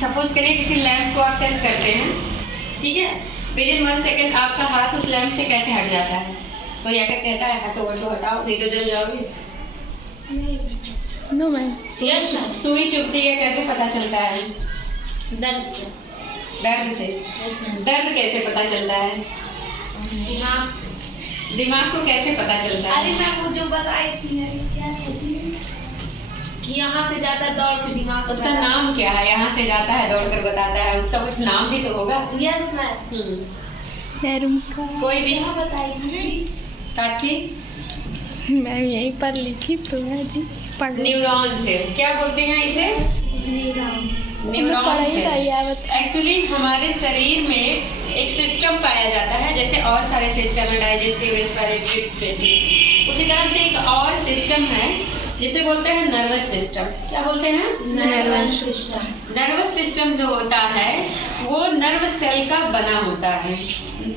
Suppose करिए किसी lamp को आप टच करते हैं, ठीक है, विदिन 1 सेकेंड आपका हाथ उस लैंप से कैसे हट जाता है? कोई आकर कहता है हटो हटो हटाओ, नहीं तो जल जाओगे। No ma'am. सुई चुभती है, कैसे पता चलता है? दर्द से। दर्द से। दर्द कैसे पता चलता है? दिमाग से। दिमाग को कैसे पता चलता है? अरे मैं वो जो बताई थी, क्या सोची कि यहाँ से जाता है दौड़ के दिमाग से। उसका नाम क्या है? यहाँ से जाता है दौड़ कर बताता है, उसका कुछ नाम भी तो होगा। Yes ma'am. कोई भी बताई थी साक्षी? मैम यहीं पर लिखी तो है जी, पढ़ न्यूरॉन सेल, क्या बोलते हैं इसे? Neuron cell. एक्चुअली हमारे शरीर में एक सिस्टम पाया जाता है, जैसे और सारे सिस्टम है, डाइजेस्टिव, रेस्पिरेटरी, एक्सक्रीटरी, उसी तरह से एक और सिस्टम है जिसे बोलते हैं नर्वस सिस्टम। क्या बोलते हैं? Nervous system. नर्वस सिस्टम जो होता है वो नर्व सेल का बना होता है।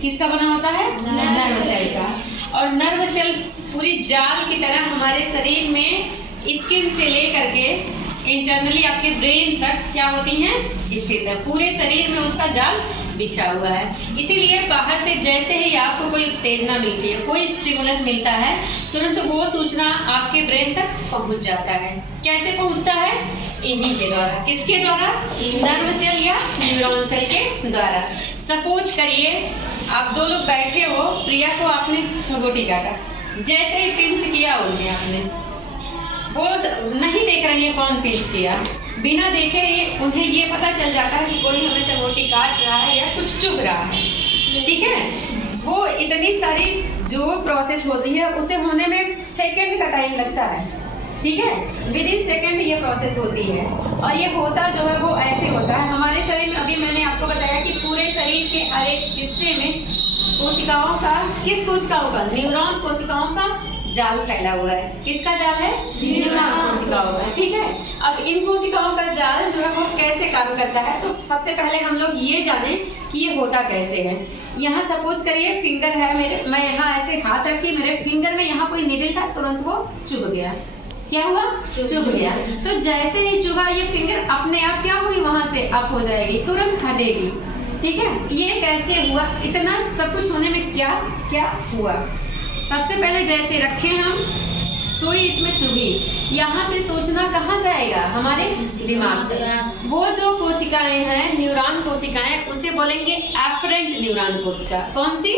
किसका बना होता है? नर्व सेल का। और नर्व सेल पूरी जाल की तरह हमारे शरीर में स्किन से लेकर के इंटरनली आपके ब्रेन तक क्या होती हैं? स्थित है। पूरे शरीर में उसका जाल बिछा हुआ है। इसीलिए बाहर से जैसे ही आपको कोई उत्तेजना मिलती है, कोई स्टिमुलस मिलता है, तुरंत वो सूचना आपके ब्रेन तक पहुंच जाता है। कैसे पहुंचता है? इन्हीं के द्वारा। किसके द्वारा? नर्व सेल या न्यूरॉन सेल के द्वारा। सपोज करिए आप दो लोग बैठे हो, प्रिया को आपने छगोटी काटा, जैसे ही पिंच किया उन्हें आपने, वो नहीं देख रही है कौन पिंच किया, बिना देखे ही उन्हें ये पता चल जाता है कि कोई हमें चगोटी काट रहा है या कुछ चुभ रहा है, ठीक है। वो इतनी सारी जो प्रोसेस होती है उसे होने में सेकंड का टाइम लगता है, ठीक है, विदिन सेकंड ये प्रोसेस होती है। और ये होता जो है वो ऐसे होता है हमारे शरीर में। अभी मैंने आपको बताया कि पूरे शरीर के हर एक हिस्से में कोशिकाओं का, किस कोशिकाओं का? न्यूरॉन कोशिकाओं का जाल फैला हुआ है। किसका जाल है? न्यूरॉन कोशिकाओं का, ठीक है। अब इन कोशिकाओं का जाल जो है वो कैसे काम करता है, तो सबसे पहले हम लोग ये जाने कि ये होता कैसे है। यहाँ सपोज करिए फिंगर है मेरे, मैं यहाँ ऐसे हाथ रखी, मेरे फिंगर में यहाँ कोई निडल था, तुरंत वो चुभ गया। क्या हुआ? चुभ गया। तो जैसे ही चुभा ये फिंगर अपने आप क्या हुई, वहां से अप हो जाएगी, तुरंत हटेगी, ठीक है। ये कैसे हुआ? इतना सब कुछ होने में क्या क्या हुआ? सबसे पहले जैसे रखे हम, सुई इसमें चुभी, यहाँ से सूचना कहाँ जाएगा? हमारे दिमाग तक। वो जो कोशिकाएं हैं, न्यूरॉन कोशिकाएं, उसे बोलेंगे एफरेंट न्यूरॉन कोशिका। कौन सी?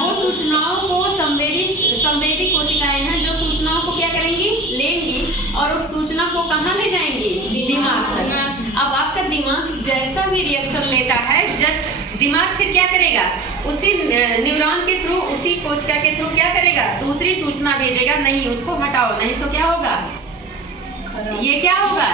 वो सूचनाओं को संवेदी कोशिकाएं हैं जो सूचनाओं को क्या करेंगी? लेंगी और उस सूचना को कहाँ ले जाएंगी? दिमाग तक। अब आपका दिमाग जैसा भी रिएक्शन लेता है, जस्ट दिमाग फिर क्या करेगा? उसी न्यूरॉन के थ्रू, उसी कोशिका के थ्रू क्या करेगा? दूसरी सूचना भेजेगा, नहीं उसको हटाओ, नहीं तो क्या होगा? ये क्या होगा?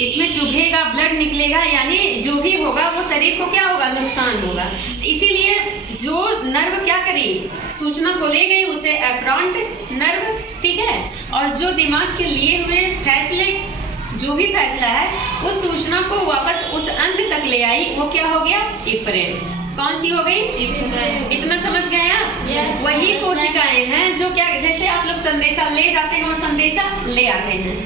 इसमें चुभेगा, ब्लड निकलेगा, यानी जो भी होगा वो शरीर को क्या होगा? नुकसान होगा। इसीलिए जो नर्व क्या करी? सूचना को ले गई, उसे एफरंट नर्व, ठीक है। और जो दिमाग के लिए हुए फैसले, जो भी फैसला है, उस सूचना को वापस उस अंग तक ले आई, वो क्या हो गया? इफरेंट। कौन सी हो गई? इतना समझ गए आप? वही कोशिकाएं हैं जो क्या, जैसे आप लोग संदेशा ले जाते हैं और संदेशा ले आते हैं,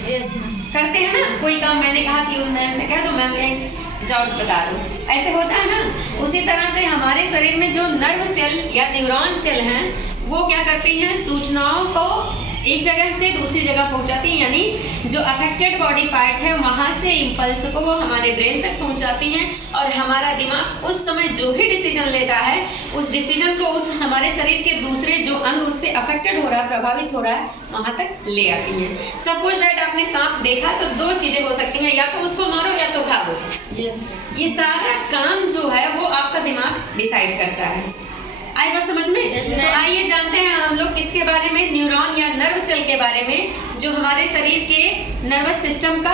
करते हैं ना। कोई काम मैंने कहा कि मैम से कह दो, मैम कहें जाओ बता दो, ऐसे होता है ना। उसी तरह से हमारे शरीर में जो नर्व सेल या न्यूरॉन सेल हैं, वो क्या करती हैं? सूचनाओं को एक जगह से दूसरी जगह पहुंचाती हैं, यानी जो अफेक्टेड बॉडी पार्ट है वहां से इम्पल्स को वो हमारे ब्रेन तक पहुंचाती हैं। और हमारा दिमाग उस समय जो भी डिसीजन लेता है, उस डिसीजन को उस हमारे शरीर के दूसरे जो अंग उससे अफेक्टेड हो रहा है, प्रभावित हो रहा है, वहां तक ले आती हैं। सपोज दैट आपने सांप देखा, तो दो चीजें हो सकती हैं, या तो उसको मारो या तो भागो। ये सारा काम जो है वो आपका दिमाग डिसाइड करता है। आई बात समझ में? तो आइए जानते हैं हम लोग किसके बारे में? न्यूरॉन या नर्व सेल के बारे में, जो हमारे शरीर के नर्वस सिस्टम का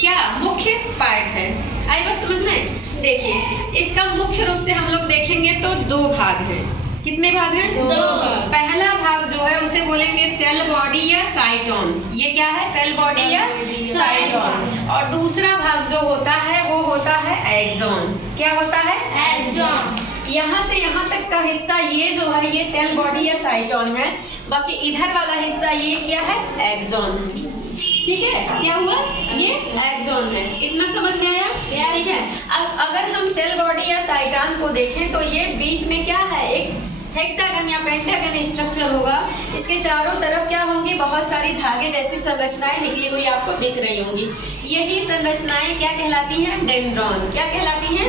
क्या मुख्य पार्ट है। आई बात समझ में? देखिए, इसका मुख्य रूप से हम लोग देखेंगे तो दो भाग हैं। कितने भाग हैं? दो भाग। पहला भाग जो है उसे बोलेंगे सेल बॉडी या साइटोन। ये क्या है? सेल बॉडी या साइटोन। और दूसरा भाग जो होता है वो होता है एक्सॉन। क्या होता है? एक्सॉन। यहाँ से यहाँ तक का हिस्सा ये जो है ये सेल बॉडी या साइटोन है, बाकी इधर वाला हिस्सा ये क्या है? एक्सॉन। ठीक है, क्या हुआ, ये एक्सॉन है। इतना समझ में आया? ठीक है। अगर हम सेल बॉडी या साइटोन को देखें तो ये बीच में क्या है, एक हेक्सागन या पेंटागन स्ट्रक्चर होगा। इसके चारों तरफ क्या होंगी, बहुत सारी धागे जैसी संरचनाएं निकली हुई आपको दिख रही होंगी। यही संरचनाएं क्या कहलाती हैं, डेंड्रॉन। क्या कहलाती हैं,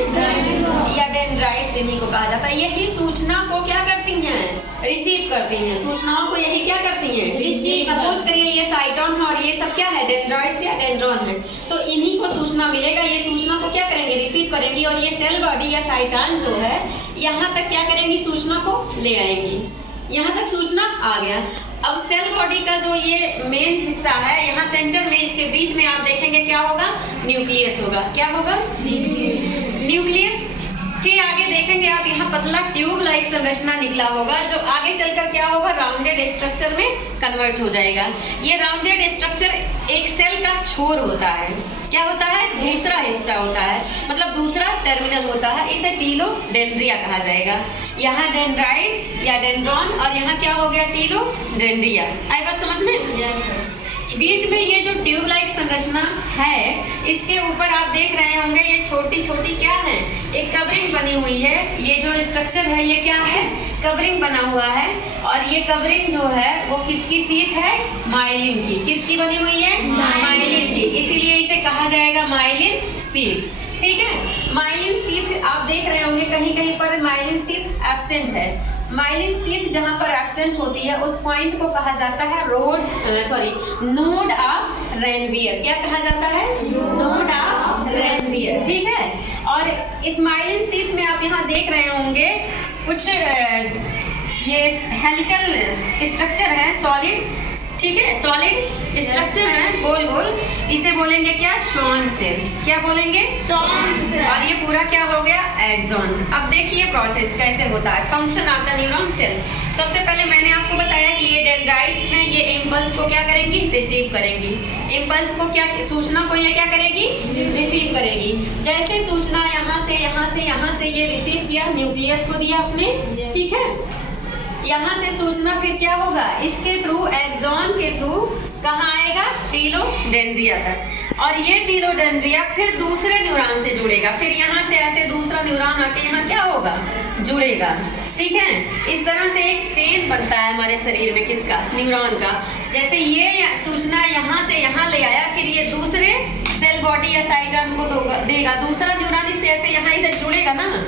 या डेंड्राइट्स इन्हीं को कहा जाता है। यही सूचना को क्या करती हैं, रिसीव करती हैं। सूचनाओं को यही क्या करती हैं, रिसीव। सपोज करिए ये साइटोन है और ये सब क्या है, डेंड्राइट्स या डेंड्रॉन है, तो इन्हीं को सूचना मिलेगा। ये सूचना को क्या करेंगे, रिसीव करेंगी, और ये सेल बॉडी या साइटोन जो है यहाँ तक क्या करेंगी, सूचना को ले आएंगी। यहाँ तक सूचना आ गया। अब सेल बॉडी का जो ये मेन हिस्सा है, यहाँ सेंटर में इसके बीच में आप देखेंगे क्या होगा, न्यूक्लियस होगा। क्या होगा, न्यूक्लियस के आगे देखेंगे आप, यहाँ पतला ट्यूब लाइक संरचना निकला होगा, जो आगे चलकर क्या होगा, राउंडेड स्ट्रक्चर में कन्वर्ट हो जाएगा। ये राउंडेड स्ट्रक्चर एक सेल का छोर होता है। क्या होता है, दूसरा हिस्सा होता है, मतलब दूसरा टर्मिनल होता है। इसे टीलोडेंड्रिया कहा जाएगा। यहाँ डेंड्राइट्स या डेंड्रॉन, और यहाँ क्या हो गया, टीलोडेंड्रिया। आई बात समझ में? बीच में ये जो ट्यूब लाइक संरचना है, इसके ऊपर आप देख रहे होंगे ये छोटी छोटी क्या है, एक कवरिंग बनी हुई है। ये जो स्ट्रक्चर है ये क्या है, कवरिंग बना हुआ है। और ये कवरिंग जो है वो किसकी शीट है, माइलिन की। किसकी बनी हुई है, माइलिन की। इसीलिए इसे कहा जाएगा माइलिन शीट। ठीक है, माइलिन शीट आप देख रहे होंगे कहीं कहीं पर माइलिन शीट एब्सेंट है। माइलिन शीट जहाँ पर एब्सेंट होती है उस पॉइंट को कहा जाता है नोड ऑफ रेनवियर। क्या कहा जाता है, नोड ऑफ रेनवियर। ठीक है, और इस माइलिन शीट में आप यहाँ देख रहे होंगे कुछ ये हेलिकल स्ट्रक्चर है, सॉलिड। ठीक है, सॉलिड स्ट्रक्चर है, गोल गोल। इसे बोलेंगे क्या, श्वान सेल। क्या बोलेंगे, श्वान सेल। और ये पूरा क्या हो गया, एक्सॉन। अब देखिए प्रोसेस कैसे होता है, function of the neuron cell. सबसे पहले मैंने आपको बताया कि ये डेंड्राइट्स हैं, ये इम्पल्स को क्या करेंगी, रिसीव करेंगी। इम्पल्स को क्या, सूचना को ये क्या करेगी, रिसीव करेगी। जैसे सूचना यहाँ से ये रिसीव किया, न्यूक्लियस को दिया आपने। ठीक है, यहाँ से सूचना फिर क्या होगा, इसके थ्रू, एक्सॉन के थ्रू कहाँ आएगा, टीलोडेंड्रिया तक। और ये टीलोडेंड्रिया फिर दूसरे न्यूरॉन से जुड़ेगा। फिर यहाँ से ऐसे दूसरा न्यूरॉन आके यहाँ क्या होगा, जुड़ेगा। ठीक है, इस तरह से एक चेन बनता है हमारे शरीर में, किसका, न्यूरॉन का। जैसे ये सूचना यहाँ से यहाँ ले आया, फिर ये दूसरे सेल बॉडी या साइटोन को देगा। दूसरा न्यूरॉन इससे ऐसे यहाँ इधर जुड़ेगा ना।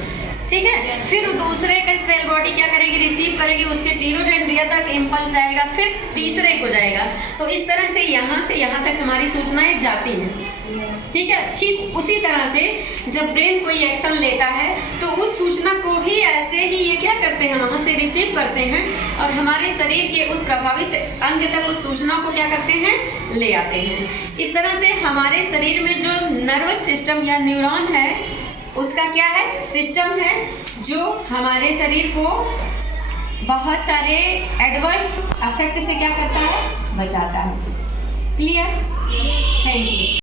ठीक है, फिर दूसरे का सेल बॉडी क्या करेगी, रिसीव करेगी, उसके टीलोडेंड्रिया तक इम्पल्स जाएगा, फिर तीसरे को जाएगा। तो इस तरह से यहाँ तक हमारी सूचनाएं जाती हैं। ठीक है, ठीक उसी तरह से जब ब्रेन कोई एक्शन लेता है तो उस सूचना को भी ऐसे ही ये क्या करते हैं, वहाँ से रिसीव करते हैं और हमारे शरीर के उस प्रभावित अंग तक उस सूचना को क्या करते हैं, ले आते हैं। इस तरह से हमारे शरीर में जो नर्वस सिस्टम या न्यूरॉन है उसका क्या है, सिस्टम है, जो हमारे शरीर को बहुत सारे एडवर्स इफेक्ट से क्या करता है, बचाता है। क्लियर? Thank you.